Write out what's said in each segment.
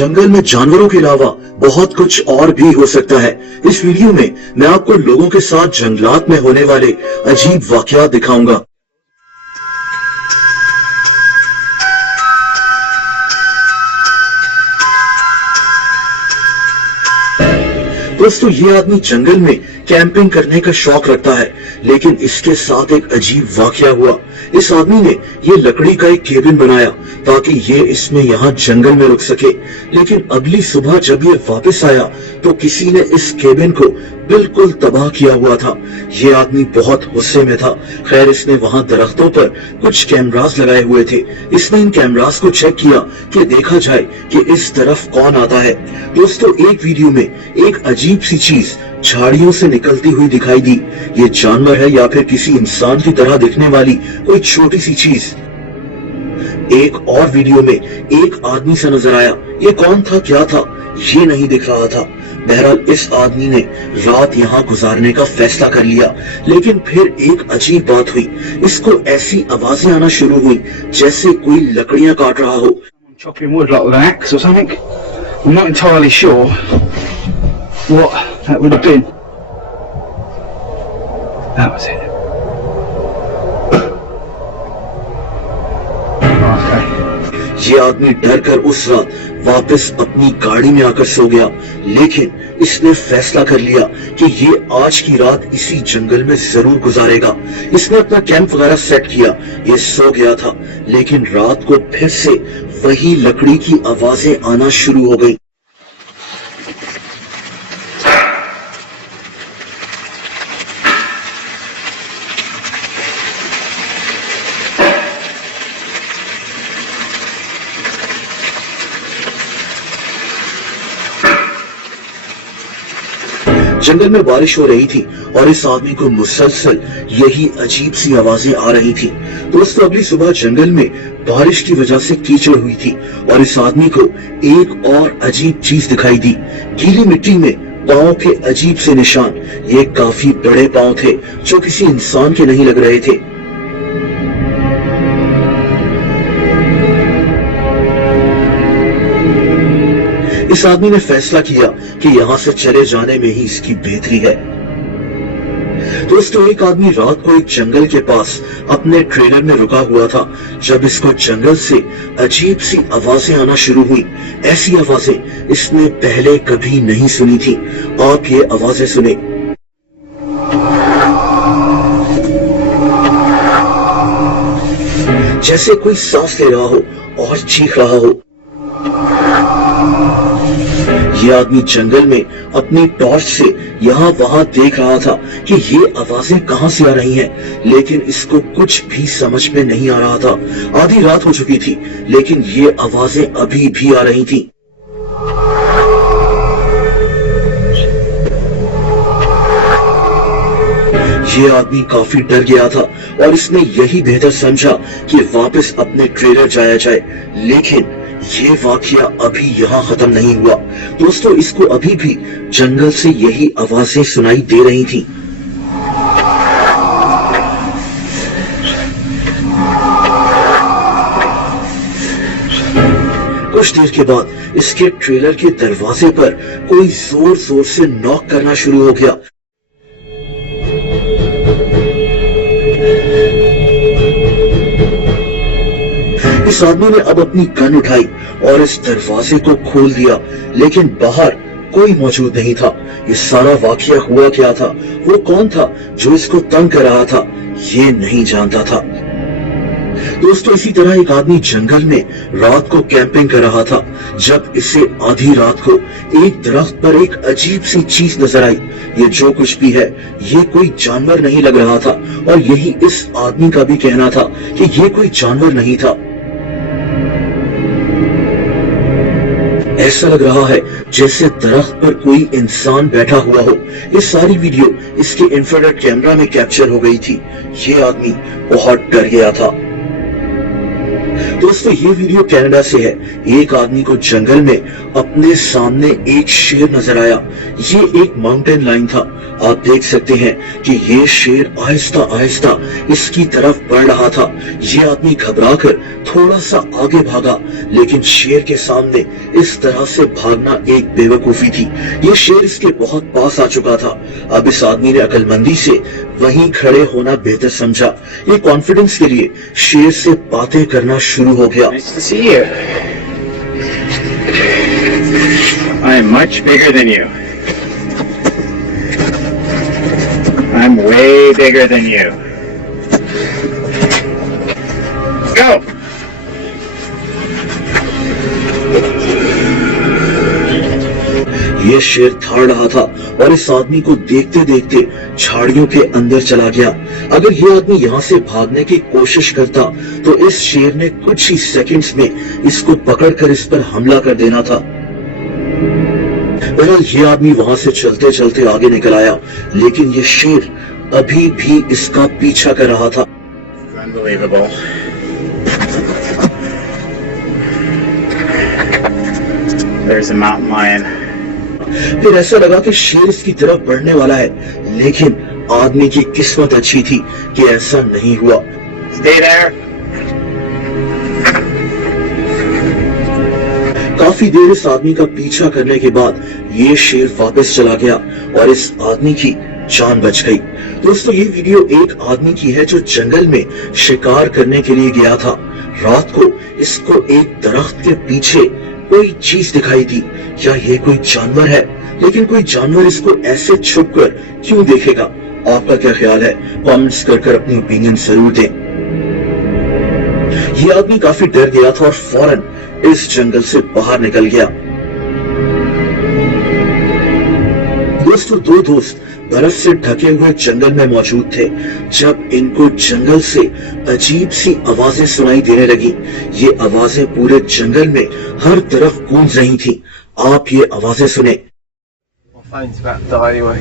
जंगल में जानवरों के अलावा बहुत कुछ और भी हो सकता है। इस वीडियो में मैं आपको लोगों के साथ जंगलात में होने वाले अजीब वाकयात दिखाऊंगा। दोस्तों, ये आदमी जंगल में कैंपिंग करने का शौक रखता है, लेकिन इसके साथ एक अजीब वाकया हुआ। इस आदमी ने ये लकड़ी का एक केबिन बनाया ताकि ये इसमें यहाँ जंगल में रुक सके, लेकिन अगली सुबह जब ये वापस आया तो किसी ने इस केबिन को बिल्कुल तबाह किया हुआ था। ये आदमी बहुत गुस्से में था। खैर, इसने वहां दरख्तों पर कुछ कैमरास लगाए हुए थे। इसने इन कैमरास को चेक किया कि देखा जाए कि इस तरफ कौन आता है। दोस्तों, एक वीडियो में एक अजीब सी चीज झाड़ियों से निकलती हुई दिखाई दी। ये जानवर है या फिर किसी इंसान की तरह दिखने वाली कोई छोटी सी चीज। एक और वीडियो में एक आदमी सा नजर आया। ये कौन था, क्या था, ये नहीं दिख रहा था। बहरहाल इस आदमी ने रात यहाँ गुजारने का फैसला कर लिया, लेकिन फिर एक अजीब बात हुई। इसको ऐसी आवाजें आना शुरू हुई जैसे कोई लकड़ियां काट रहा हो। Chopping wood like with an axe or something. I'm not entirely sure what that would have been. That was it. ये आदमी डर कर उस रात वापस अपनी गाड़ी में आकर सो गया, लेकिन इसने फैसला कर लिया कि ये आज की रात इसी जंगल में जरूर गुजारेगा। इसने अपना कैंप वगैरह सेट किया, ये सो गया था, लेकिन रात को फिर से वही लकड़ी की आवाजें आना शुरू हो गई। जंगल में बारिश हो रही थी और इस आदमी को मुसलसल यही अजीब सी आवाजें आ रही थी। दोस्तों, अगली सुबह जंगल में बारिश की वजह से कीचड़ हुई थी और इस आदमी को एक और अजीब चीज दिखाई दी। गीली मिट्टी में पांव के अजीब से निशान। ये काफी बड़े पांव थे जो किसी इंसान के नहीं लग रहे थे। इस आदमी ने फैसला किया कि यहाँ से चले जाने में ही इसकी बेहतरी है। दोस्तों, एक आदमी रात को एक जंगल के पास अपने ट्रेलर में रुका हुआ था जब इसको जंगल से अजीब सी आवाजें आना शुरू हुई। ऐसी आवाजें इसने पहले कभी नहीं सुनी थी। आप ये आवाजें सुने। जैसे कोई सांस ले रहा हो और चीख रहा हो। ये आदमी जंगल में अपनी टॉर्च से यहाँ वहां देख रहा था कि ये आवाजें कहां से आ रही हैं, लेकिन इसको कुछ भी समझ में नहीं आ रहा था। आधी रात हो चुकी थी, लेकिन ये आवाजें अभी भी आ रही थी। ये आदमी काफी डर गया था और इसने यही बेहतर समझा कि वापस अपने ट्रेलर जाया जाए, लेकिन ये वाकया अभी यहाँ खत्म नहीं हुआ। दोस्तों, इसको अभी भी जंगल से यही आवाजें सुनाई दे रही थी। कुछ देर के बाद इसके ट्रेलर के दरवाजे पर कोई जोर जोर से नॉक करना शुरू हो गया। इस आदमी ने अब अपनी गन उठाई और इस दरवाजे को खोल दिया, लेकिन बाहर कोई मौजूद नहीं था। ये सारा वाकया हुआ क्या था, वो कौन था जो इसको तंग कर रहा था, ये नहीं जानता था। दोस्तों, इसी तरह एक आदमी जंगल में रात को कैंपिंग कर रहा था जब इसे आधी रात को एक दरख्त पर एक अजीब सी चीज नजर आई। ये जो कुछ भी है, ये कोई जानवर नहीं लग रहा था और यही इस आदमी का भी कहना था कि ये कोई जानवर नहीं था। ऐसा लग रहा है जैसे दरख्त पर कोई इंसान बैठा हुआ हो। ये सारी वीडियो इसके इंफ्रारेड कैमरा में कैप्चर हो गई थी। ये आदमी बहुत डर गया था। दोस्तों ये वीडियो कनाडा से है। एक आदमी को जंगल में अपने सामने एक शेर नजर आया। ये एक माउंटेन लाइन था। आप देख सकते हैं कि ये शेर आहिस्ता आहिस्ता इसकी तरफ बढ़ रहा था। ये आदमी घबराकर थोड़ा सा आगे भागा, लेकिन शेर के सामने इस तरह से भागना एक बेवकूफी थी। ये शेर इसके बहुत पास आ चुका था। अब इस आदमी ने अक्लमंदी से वहीं खड़े होना बेहतर समझा। ये कॉन्फिडेंस के लिए शेर से बातें करना शुरू हो गया। Nice to see you. I am much bigger than you. I'm way bigger than you. Go! ये शेर धाड़ रहा था और इस आदमी को देखते देखते झाड़ियों के अंदर चला गया। अगर ये आदमी यहाँ से भागने की कोशिश करता तो इस शेर ने कुछ ही सेकंड्स में इसको पकड़कर इस पर हमला कर देना था। बहरहाल ये आदमी वहां से चलते चलते आगे निकल आया, लेकिन ये शेर अभी भी इसका पीछा कर रहा था। Unbelievable. There's a mountain lion. फिर ऐसा लगा कि शेर इसकी तरफ बढ़ने वाला है, लेकिन आदमी की किस्मत अच्छी थी कि ऐसा नहीं हुआ। Stay there. काफी देर इस आदमी का पीछा करने के बाद ये शेर वापस चला गया और इस आदमी की जान बच गई। दोस्तों ये वीडियो एक आदमी की है जो जंगल में शिकार करने के लिए गया था। रात को इसको एक दरख्त के पीछे कोई चीज दिखाई दी। क्या ये कोई जानवर है? लेकिन कोई जानवर इसको ऐसे छुपकर क्यों देखेगा? आपका क्या ख्याल है? कमेंट्स कर अपनी ओपिनियन जरूर दें। ये आदमी काफी डर गया था और फौरन इस जंगल से बाहर निकल गया। दोस्तों दो दोस्त बर्फ से ढके हुए जंगल में मौजूद थे जब इनको जंगल से अजीब सी आवाजें सुनाई देने लगी। ये आवाजें पूरे जंगल में हर तरफ गूंज रही थी। आप ये आवाजें सुने। My phone's about to die anyway.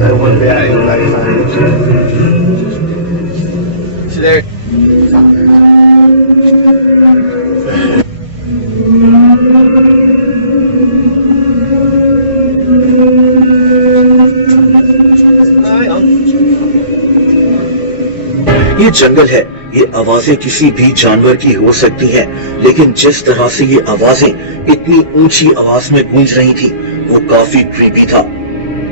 I wouldn't be out here without phone. So there. ये जंगल है। ये आवाजें किसी भी जानवर की हो सकती हैं, लेकिन जिस तरह से ये आवाजें इतनी ऊंची आवाज में गूंज रही थी वो काफी क्रीपी था।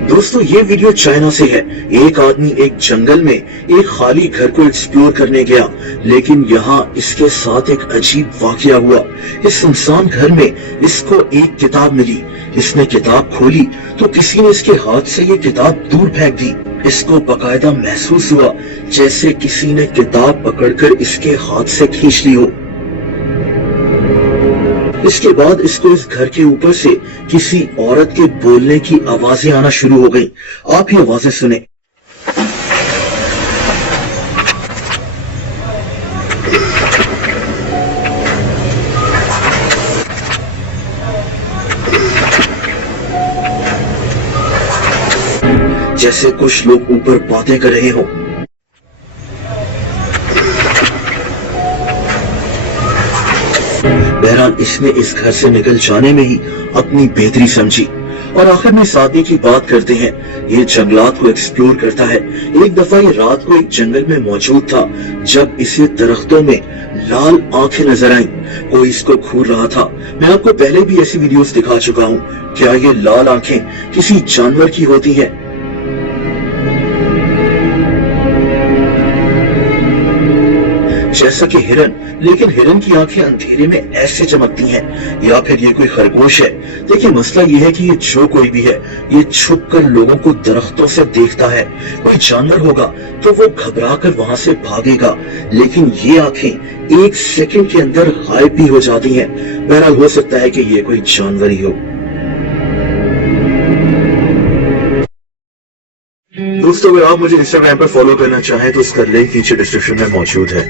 दोस्तों ये वीडियो चाइना से है। एक आदमी एक जंगल में एक खाली घर को एक्सप्लोर करने गया, लेकिन यहाँ इसके साथ एक अजीब वाकया हुआ। इस सुनसान घर में इसको एक किताब मिली। इसने किताब खोली तो किसी ने इसके हाथ से ये किताब दूर फेंक दी। इसको बकायदा महसूस हुआ जैसे किसी ने किताब पकड़कर इसके हाथ से खींच ली हो। इसके बाद इसको इस घर के ऊपर से किसी औरत के बोलने की आवाजें आना शुरू हो गई। आप ये आवाजें सुने। जैसे कुछ लोग ऊपर बातें कर रहे हो। बहरहाल इसने इस घर से निकल जाने में ही अपनी बेहतरी समझी। और आखिर में इस आदमी की बात करते हैं। ये जंगलात को एक्सप्लोर करता है। एक दफा ये रात को एक जंगल में मौजूद था जब इसे दरख्तों में लाल आंखें नजर आईं। कोई इसको घूर रहा था। मैं आपको पहले भी ऐसी वीडियोस दिखा चुका हूँ। क्या ये लाल आंखें किसी जानवर की होती हैं? जैसा कि हिरन, लेकिन हिरन की आंखें अंधेरे में ऐसे चमकती हैं। या फिर ये कोई खरगोश है? देखिए मसला ये है कि ये जो कोई भी है ये छुपकर लोगों को दरख्तों से देखता है। कोई जानवर होगा तो वो घबरा कर वहां से भागेगा, लेकिन ये आंखें एक सेकंड के अंदर गायब भी हो जाती हैं। बहरहाल हो सकता है कि ये कोई जानवर ही हो। दोस्तों अगर आप मुझे इंस्टाग्राम पर फॉलो करना चाहें तो उसका लिंक नीचे डिस्क्रिप्शन में मौजूद है।